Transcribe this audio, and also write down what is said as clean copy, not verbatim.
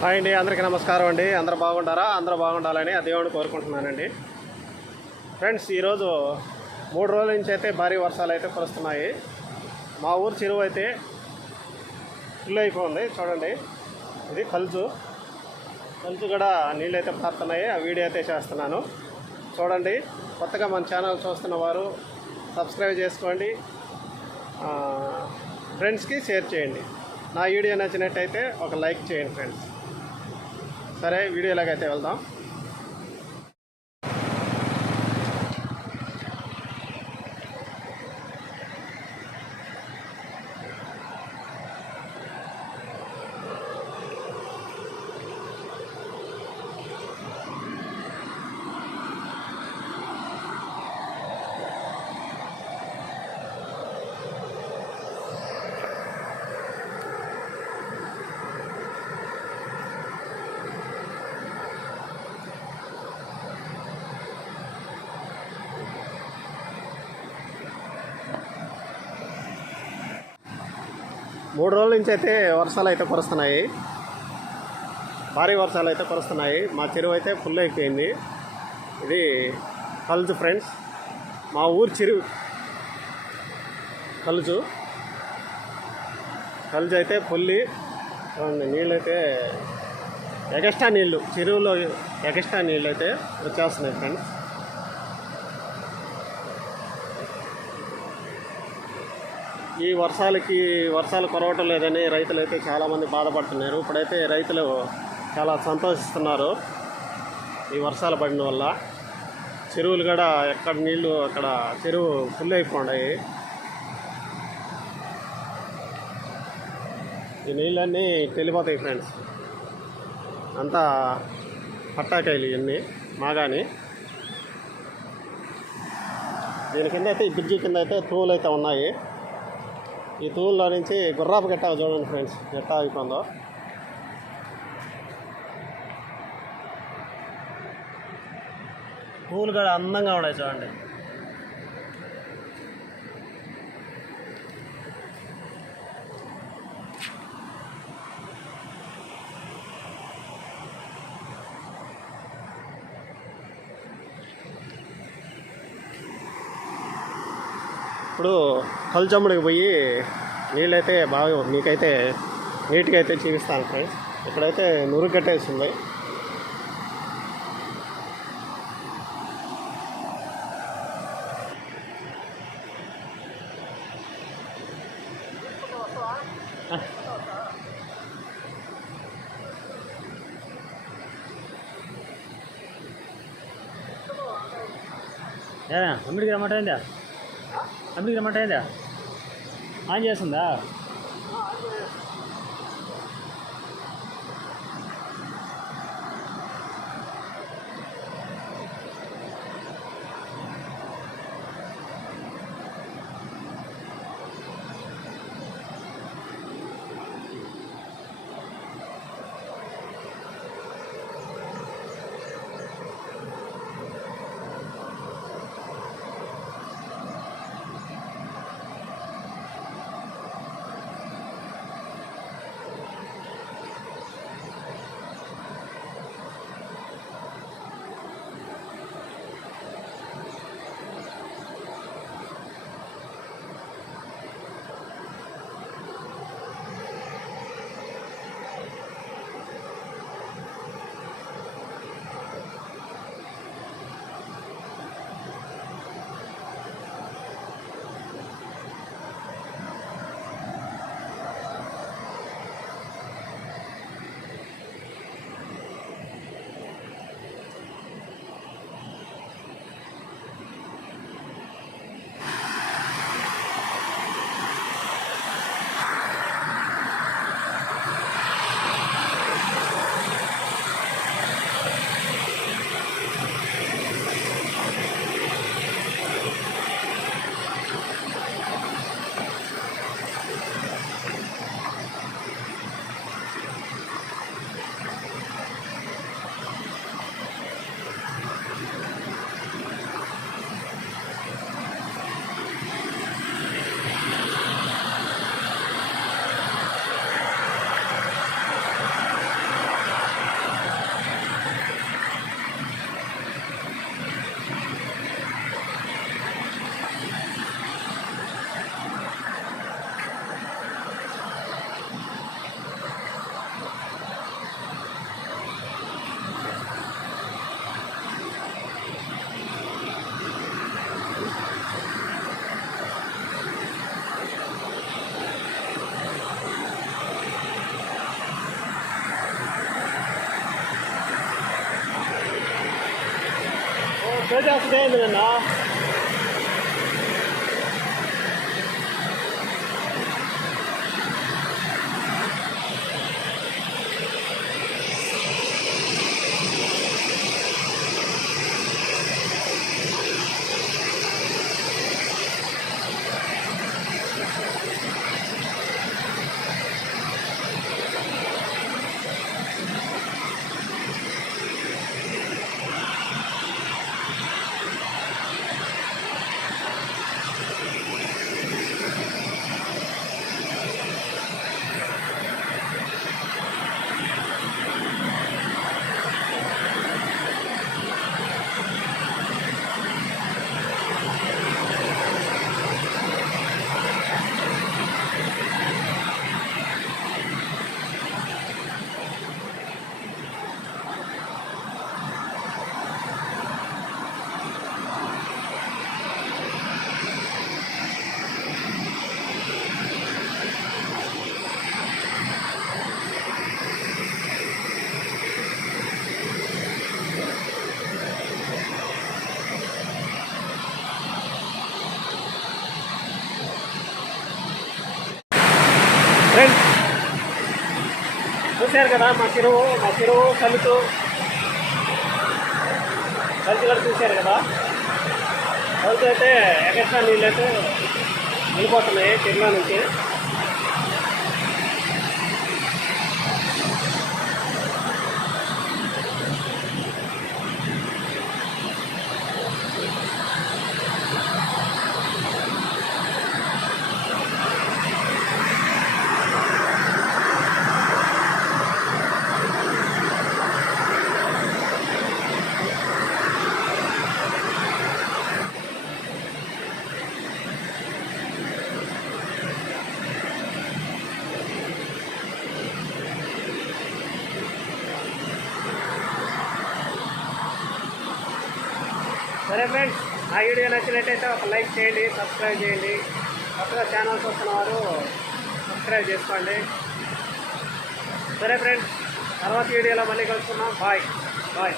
Hi అండి, అందరికీ నమస్కారం అండి. అందరూ బాగుంటారా? అందరూ బాగుండాలని ఆ దేవుడిని కోరుకుంటున్నానండి. ఫ్రెండ్స్, ఈరోజు 3 రోజుల నుంచి అయితే భారీ వర్షాలు అయితే కురుస్తున్నాయి. మా ఊరు చెరువు అయితే ఫుల్ అయిపోయింది. చూడండి, ఇది కలుజు కూడా నీళ్ళు అయితే పారుతున్నాయి. ఆ వీడియో అయితే చేస్తున్నాను, చూడండి. కొత్తగా మన ఛానల్ చూస్తున్న వారు సబ్స్క్రైబ్ చేసుకోండి, ఫ్రెండ్స్కి షేర్ చేయండి. నా వీడియో నచ్చినట్టయితే ఒక లైక్ చేయండి ఫ్రెండ్స్. సరే, వీడియోలాగైతే వెళ్దాం. మూడు రోజుల నుంచి అయితే వర్షాలు అయితే కురుస్తున్నాయి. భారీ వర్షాలు అయితే కురుస్తున్నాయి. మా చెరువు అయితే ఫుల్ అయిపోయింది. ఇది కలుజు ఫ్రెండ్స్, మా ఊరు చెరువు కలుజు అయితే ఫుల్లి. నీళ్ళు అయితే ఎగస్ట్రా నీళ్ళు, చెరువులో ఎగస్ట్రా నీళ్ళు అయితే వచ్చేస్తున్నాయి ఫ్రెండ్స్. ఈ వర్షాలు కురవటం లేదని రైతులు అయితే చాలామంది బాధపడుతున్నారు. ఇప్పుడైతే రైతులు చాలా సంతోషిస్తున్నారు ఈ వర్షాలు పడిన వల్ల. చెరువులు కూడా ఎక్కడ నీళ్లు అక్కడ చెరువు ఫుల్ అయిపోయాయి. ఈ నీళ్ళన్నీ వెళ్ళిపోతాయి ఫ్రెండ్స్. అంతా పట్టాకాయలు ఇవన్నీ మాగాని. దీని కింద అయితే, ఈ బ్రిడ్జి కింద అయితే తూములు అయితే ఉన్నాయి. ఈ తూముల్లో నుంచి గుర్రాపు గట్ట చూడండి ఫ్రెండ్స్, ఎట్టా అయిపోయిందో. పూలు కూడా అందంగా ఉన్నాయి చూడండి. ఇప్పుడు కల్జమ్ముడికి పోయి నీళ్ళైతే బాగా మీకైతే నీట్గా అయితే చూపిస్తాను ఫ్రెండ్స్. ఇక్కడైతే నురుగు కట్టేస్తుంది. అమ్మిడికి రమ్మంటా ఆన్ చేస్తుందా? చేస్తే నిన్న ఫ్రెండ్స్ చూశారు కదా మా చెరువు కలుతూ కూడా చూశారు కదా. కలుతూ అయితే ఎక్స్ట్రా నీళ్ళు అయితే వెళ్ళిపోతున్నాయి చెరువులో నుంచి. సరే ఫ్రెండ్స్, ఆ వీడియో నచ్చినట్టయితే ఒక లైక్ చేయండి, సబ్స్క్రైబ్ చేయండి. కొత్తగా ఛానల్స్ వస్తున్న వారు సబ్స్క్రైబ్ చేసుకోండి. సరే ఫ్రెండ్స్, తర్వాత వీడియోలో మళ్ళీ కలుసుకుందాం. Bye bye.